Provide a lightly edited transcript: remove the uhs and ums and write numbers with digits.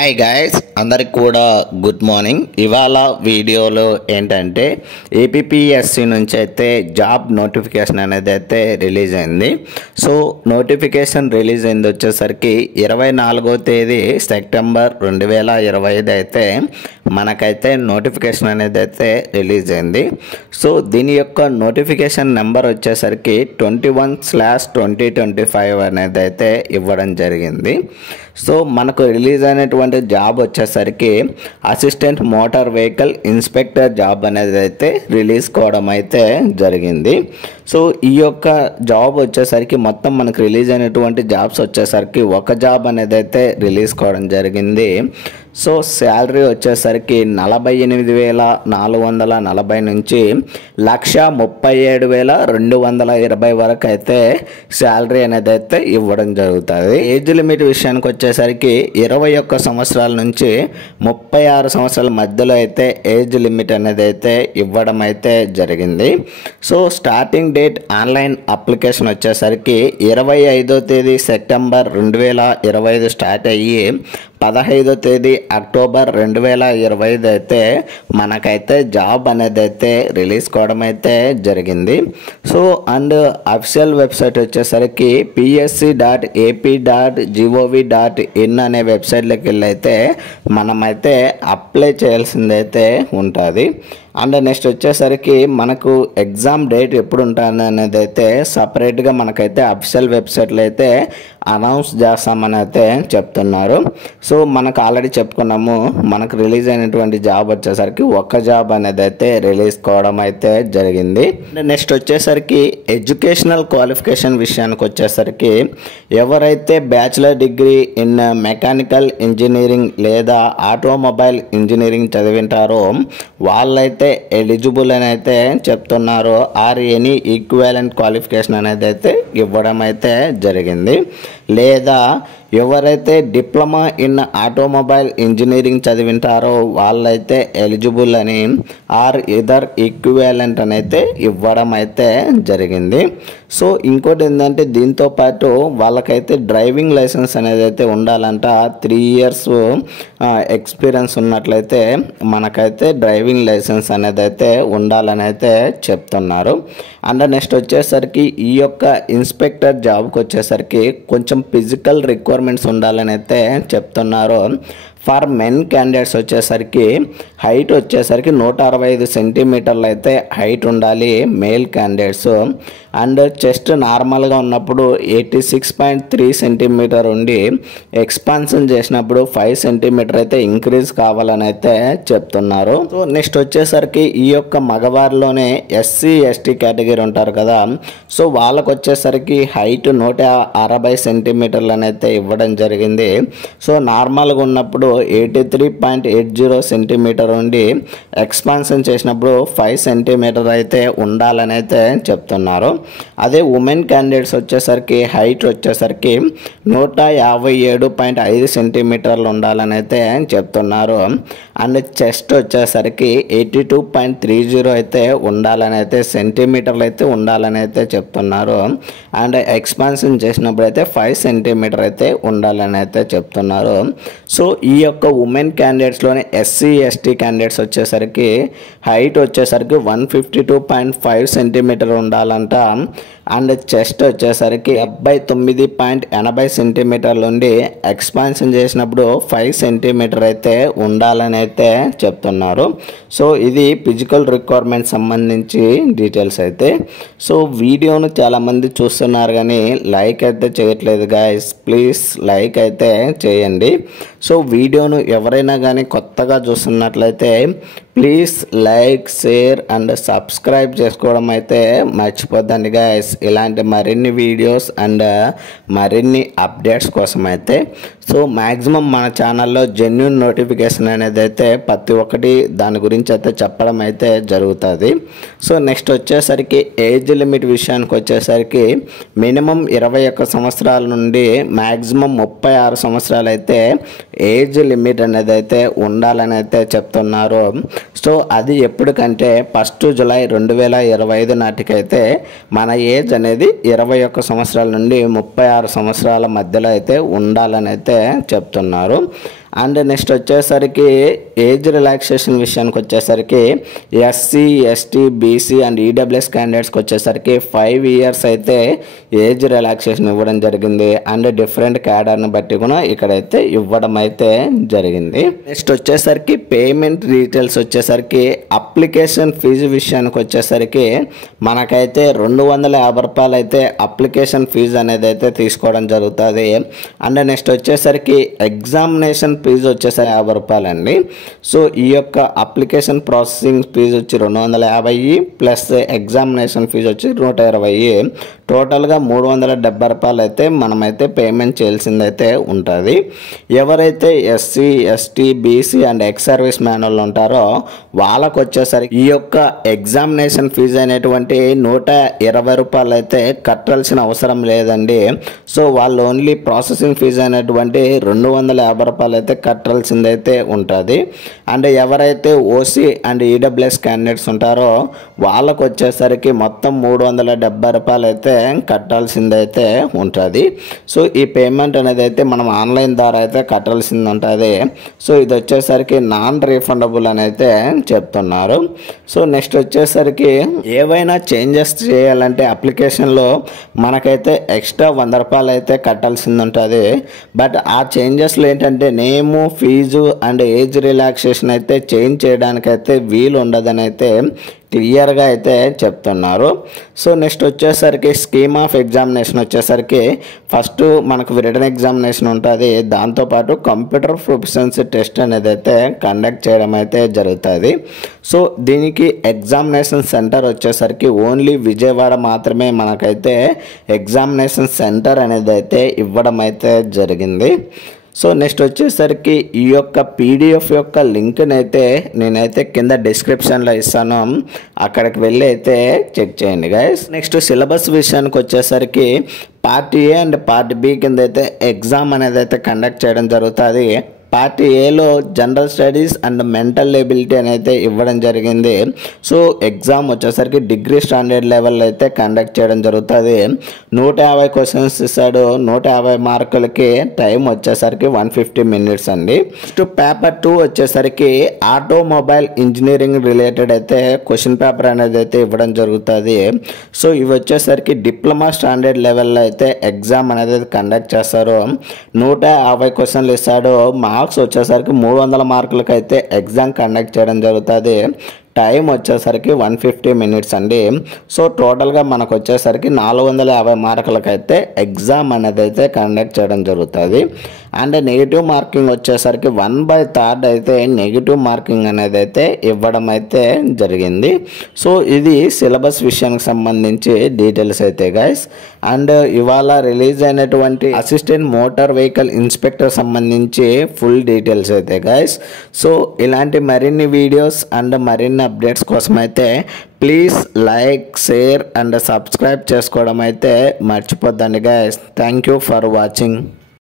Hi guys, అందరికి కూడా good morning. ఇవాళ వీడియోలో ఏంటంటే ఏపీపీఎస్సి నుంచి అయితే జాబ్ నోటిఫికేషన్ అనేది అయితే రిలీజ్ అయింది. సో నోటిఫికేషన్ రిలీజ్ అయింది వచ్చేసరికి 24వ తేదీ సెప్టెంబర్ 2025 అయితే మనకైతే నోటిఫికేషన్ అనేది అయితే రిలీజ్ అయింది. సో దీని యొక్క నోటిఫికేషన్ నెంబర్ వచ్చేసరికి 21/2025 అనేది అయితే ఇవ్వడం జరిగింది. సో మనకు రిలీజ్ అయినటువంటి జాబ్ వచ్చేసరికి assistant motor vehicle inspector job అనేది అయితే రిలీజ్ కావడం అయితే జరిగింది. సో ఈ యొక్క జాబ్ వచ్చేసరికి మొత్తం మనకు రిలీజ్ అయినటువంటి జాబ్స్ వచ్చేసరికి ఒక జాబ్ అనేది అయితే రిలీజ్ కావడం జరిగింది. సో శాలరీ వచ్చేసరికి 48,440 నుంచి 137,220 వరకు అయితే శాలరీ అనేది అయితే ఇవ్వడం జరుగుతుంది. ఏజ్ లిమిట్ విషయానికి వచ్చేసరికి 21 సంవత్సరాల నుంచి 36 సంవత్సరాల మధ్యలో అయితే ఏజ్ లిమిట్ అనేది అయితే ఇవ్వడం అయితే జరిగింది. So starting date online application వచ్చేసరికి 25వ తేదీ సెప్టెంబర్ 2025 స్టార్ట్ అయ్యి 15వ తేదీ అక్టోబర్ 2025 అయితే మనకైతే జాబ్ అనేది అయితే రిలీజ్ కావడం అయితే జరిగింది. సో అండ్ అఫీషియల్ వెబ్సైట్ వచ్చేసరికి psc.ap.gov.in అనే వెబ్సైట్లోకి వెళ్ళి అయితే మనమైతే అప్లై చేయాల్సిందైతే ఉంటుంది. అండ్ నెక్స్ట్ వచ్చేసరికి మనకు ఎగ్జామ్ డేట్ ఎప్పుడు ఉంటుంది అనేది అయితే సపరేట్గా మనకైతే అఫీషియల్ వెబ్సైట్లో అయితే అనౌన్స్ చేస్తామని అయితే చెప్తున్నారు. సో మనకు ఆల్రెడీ చెప్పుకున్నాము, మనకు రిలీజ్ అయినటువంటి జాబ్ వచ్చేసరికి ఒక్క జాబ్ అనేది అయితే రిలీజ్ కావడం అయితే జరిగింది. నెక్స్ట్ వచ్చేసరికి ఎడ్యుకేషనల్ క్వాలిఫికేషన్ విషయానికి వచ్చేసరికి ఎవరైతే bachelor degree in mechanical engineering లేదా ఆటోమొబైల్ ఇంజనీరింగ్ చదివింటారో వాళ్ళైతే ఎలిజిబుల్ అని అయితే చెప్తున్నారు. ఆర్ ఎనీ ఈక్వాలెంట్ క్వాలిఫికేషన్ అనేది అయితే ఇవ్వడం అయితే జరిగింది. లేదా ఎవరైతే డిప్లొమా ఇన్ ఆటోమొబైల్ ఇంజనీరింగ్ చదివింటారో వాళ్ళైతే ఎలిజిబుల్ అని ఆర్ ఇదర్ ఈక్వాలెంట్ అని అయితే ఇవ్వడం అయితే జరిగింది. సో ఇంకోటి ఏంటంటే దీంతో పాటు వాళ్ళకైతే డ్రైవింగ్ లైసెన్స్ అనేది అయితే ఉండాలంట. 3 years ఎక్స్పీరియన్స్ ఉన్నట్లయితే మనకైతే డ్రైవింగ్ లైసెన్స్ అనేది అయితే ఉండాలని అయితే చెప్తున్నారు. అండ్ నెక్స్ట్ వచ్చేసరికి ఈ యొక్క ఇన్స్పెక్టర్ జాబ్కి వచ్చేసరికి కొంచెం ఫిజికల్ రిక్వైర్మెంట్స్ ఉండాలని అయితే చెప్తున్నారు. ఫర్ మెన్ క్యాండిడేట్స్ వచ్చేసరికి హైట్ వచ్చేసరికి 165 సెంటీమీటర్లు అయితే హైట్ ఉండాలి మేల్ క్యాండిడేట్స్. అండ్ చెస్ట్ నార్మల్గా ఉన్నప్పుడు 86.3 సెంటీమీటర్ ఉండి ఎక్స్పాన్షన్ చేసినప్పుడు 5 సెంటీమీటర్ అయితే ఇంక్రీజ్ కావాలని అయితే చెప్తున్నారు. సో నెక్స్ట్ వచ్చేసరికి ఈ యొక్క మగవారిలోనే SC ST కేటగిరీ ఉంటారు కదా, సో వాళ్ళకు వచ్చేసరికి హైట్ 160 సెంటీమీటర్లు అయితే ఇవ్వడం జరిగింది. సో నార్మల్గా ఉన్నప్పుడు 83.80 సెంటీమీటర్ ఉండి ఎక్స్పాన్షన్ చేసినప్పుడు 5 సెంటీమీటర్ అయితే ఉండాలని అయితే చెప్తున్నారు. అదే ఉమెన్ క్యాండిడేట్స్ వచ్చేసరికి హైట్ వచ్చేసరికి 157.5 సెంటీమీటర్లు ఉండాలని అయితే చెప్తున్నారు. అండ్ చెస్ట్ వచ్చేసరికి 82.30 అయితే ఉండాలని అయితే సెంటీమీటర్లు అయితే ఉండాలని అయితే చెప్తున్నారు. అండ్ ఎక్స్పాన్షన్ చేసినప్పుడు అయితే 5 సెంటీమీటర్ అయితే ఉండాలని అయితే చెప్తున్నారు. సో ఈ యొక్క ఉమెన్ క్యాండిడేట్స్లోనే SC ST క్యాండిడేట్స్ వచ్చేసరికి హైట్ వచ్చేసరికి 152.5 సెంటీమీటర్ ఉండాలంట. అండ్ చెస్ట్ వచ్చేసరికి 79.80 సెంటీమీటర్లు ఉండి ఎక్స్పాన్షన్ చేసినప్పుడు 5 సెంటీమీటర్ అయితే ఉండాలని అయితే చెప్తున్నారు. సో ఇది ఫిజికల్ రిక్వైర్మెంట్ సంబంధించి డీటెయిల్స్ అయితే. సో వీడియోను చాలామంది చూస్తున్నారు కానీ లైక్ అయితే చేయట్లేదు గాయస్, ప్లీజ్ లైక్ అయితే చేయండి. సో వీడియోను ఎవరైనా కానీ కొత్తగా చూస్తున్నట్లయితే please like, share and subscribe చేసుకోవడం అయితే మర్చిపోద్దండి గాయస్. ఇలాంటి మరిన్ని వీడియోస్ అండ్ మరిన్ని అప్డేట్స్ కోసం అయితే సో మ్యాక్సిమం మన ఛానల్లో జెన్యూన్ నోటిఫికేషన్ అనేది అయితే ప్రతి ఒక్కటి దాని గురించి అయితే చెప్పడం అయితే జరుగుతుంది. సో నెక్స్ట్ వచ్చేసరికి ఏజ్ లిమిట్ విషయానికి వచ్చేసరికి మినిమం 21 సంవత్సరాల నుండి మ్యాక్సిమం 36 సంవత్సరాలు అయితే ఏజ్ లిమిట్ అనేది అయితే ఉండాలని అయితే చెప్తున్నారు. సో అది ఎప్పటికంటే 1 జూలై 2025 నాటికైతే మన ఏజ్ అనేది 21 సంవత్సరాల నుండి 36 సంవత్సరాల మధ్యలో అయితే ఉండాలని అయితే చెప్తున్నారు. అండ్ నెక్స్ట్ వచ్చేసరికి ఏజ్ రిలాక్సేషన్ విషయానికి వచ్చేసరికి SC ST BC and EWS క్యాండిడేట్స్కి వచ్చేసరికి 5 years అయితే ఏజ్ రిలాక్సేషన్ ఇవ్వడం జరిగింది. అండ్ డిఫరెంట్ క్యాడర్ని బట్టి కూడా ఇక్కడైతే ఇవ్వడం అయితే జరిగింది. నెక్స్ట్ వచ్చేసరికి పేమెంట్ డీటెయిల్స్ వచ్చేసరికి అప్లికేషన్ ఫీజు విషయానికి వచ్చేసరికి మనకైతే 250 రూపాయలు అయితే అప్లికేషన్ ఫీజు అనేది అయితే తీసుకోవడం జరుగుతుంది. అండ్ నెక్స్ట్ వచ్చేసరికి ఎగ్జామినేషన్ ఫీజు వచ్చేసరికి 50 రూపాయలు అండి. సో ఈ యొక్క అప్లికేషన్ ప్రాసెసింగ్ ఫీజు వచ్చి 250 ప్లస్ ఎగ్జామినేషన్ ఫీజు వచ్చి 120, టోటల్గా 370 రూపాయలు అయితే మనమైతే పేమెంట్ చేయాల్సిందైతే ఉంటుంది. ఎవరైతే SC ST BC and ex service man వాళ్ళు ఉంటారో వాళ్ళకు వచ్చేసరికి ఈ యొక్క ఎగ్జామినేషన్ ఫీజు అనేటువంటి 120 రూపాయలు అయితే కట్టాల్సిన అవసరం లేదండి. సో వాళ్ళు ఓన్లీ ప్రాసెసింగ్ ఫీజు అనేటువంటి 250 రూపాయలు అయితే కట్టాల్సిందైతే ఉంటుంది. అండ్ ఎవరైతే ఓసీ అండ్ ఈడబ్ల్యూఎస్ క్యాండిడేట్స్ ఉంటారో వాళ్ళకు వచ్చేసరికి మొత్తం 370 రూపాయలు అయితే కట్టాల్సిందైతే ఉంటుంది. సో ఈ పేమెంట్ అనేది అయితే మనం ఆన్లైన్ ద్వారా అయితే కట్టాల్సింది ఉంటుంది. సో ఇది వచ్చేసరికి నాన్ రీఫండబుల్ అని అయితే చెప్తున్నారు. సో నెక్స్ట్ వచ్చేసరికి ఏవైనా చేంజెస్ చేయాలంటే అప్లికేషన్లో మనకైతే ఎక్స్ట్రా 100 రూపాయలు అయితే కట్టాల్సింది ఉంటుంది. బట్ ఆ చేంజెస్లో ఏంటంటే నేము ఫీజు అండ్ ఏజ్ రిలాక్సేషన్ అయితే చేంజ్ చేయడానికైతే వీలు ఉండదని అయితే క్లియర్గా అయితే చెప్తున్నారు. సో నెక్స్ట్ వచ్చేసరికి స్కీమ్ ఆఫ్ ఎగ్జామినేషన్ వచ్చేసరికి ఫస్ట్ మనకు రిటన్ ఎగ్జామినేషన్ ఉంటుంది. దాంతోపాటు కంప్యూటర్ ప్రొఫిషియన్సీ టెస్ట్ అనేది అయితే కండక్ట్ చేయడం అయితే జరుగుతుంది. సో దీనికి ఎగ్జామినేషన్ సెంటర్ వచ్చేసరికి ఓన్లీ విజయవాడ మాత్రమే మనకైతే ఎగ్జామినేషన్ సెంటర్ అనేది అయితే ఇవ్వడం అయితే జరిగింది. సో నెక్స్ట్ వచ్చేసరికి ఈ యొక్క పీడిఎఫ్ యొక్క లింక్ని అయితే నేనైతే కింద డిస్క్రిప్షన్లో ఇస్తాను, అక్కడికి వెళ్ళి అయితే చెక్ చేయండి గైస్. నెక్స్ట్ సిలబస్ విషయానికి వచ్చేసరికి part A and part B కింద అయితే ఎగ్జామ్ అనేది అయితే కండక్ట్ చేయడం జరుగుతుంది. పార్ట్ ఏలో general studies and mental ability అనేది ఇవ్వడం జరిగింది. సో ఎగ్జామ్ వచ్చేసరికి డిగ్రీ స్టాండర్డ్ లెవెల్ అయితే కండక్ట్ చేయడం జరుగుతుంది. 150 క్వశ్చన్స్ ఇస్తాడు. 150 మార్కులకి టైం వచ్చేసరికి 150 minutes అండి. నెక్స్ట్ పేపర్ 2 వచ్చేసరికి ఆటోమొబైల్ ఇంజనీరింగ్ రిలేటెడ్ అయితే క్వశ్చన్ పేపర్ అనేది అయితే ఇవ్వడం జరుగుతుంది. సో ఇవి వచ్చేసరికి డిప్లొమా స్టాండర్డ్ లెవెల్లో అయితే ఎగ్జామ్ అనేది కండక్ట్ చేస్తారు. 150 క్వశ్చన్లు ఇస్తాడు. మార్క్స్ వచ్చేసరికి 300 మార్కులకి అయితే ఎగ్జామ్ కండక్ట్ చేయడం జరుగుతుంది. టైం వచ్చేసరికి 150 minutes అండి. సో టోటల్గా మనకు వచ్చేసరికి 450 మార్కులకైతే ఎగ్జామ్ అనేది అయితే కండక్ట్ చేయడం జరుగుతుంది. అండ్ నెగిటివ్ మార్కింగ్ వచ్చేసరికి 1/3 అయితే నెగిటివ్ మార్కింగ్ అనేది అయితే ఇవ్వడం అయితే జరిగింది. సో ఇది సిలబస్ విషయానికి సంబంధించి డీటెయిల్స్ అయితే గైస్. అండ్ ఇవాళ రిలీజ్ అయినటువంటి అసిస్టెంట్ మోటార్ వెహికల్ ఇన్స్పెక్టర్ సంబంధించి ఫుల్ డీటెయిల్స్ అయితే గైస్. సో ఇలాంటి మరిన్ని వీడియోస్ అండ్ మరిన్ని అప్డేట్స్ కోసం అయితే please like share and subscribe చేసుకోవడం అయితే మర్చిపోద్దండి guys. Thank you for watching.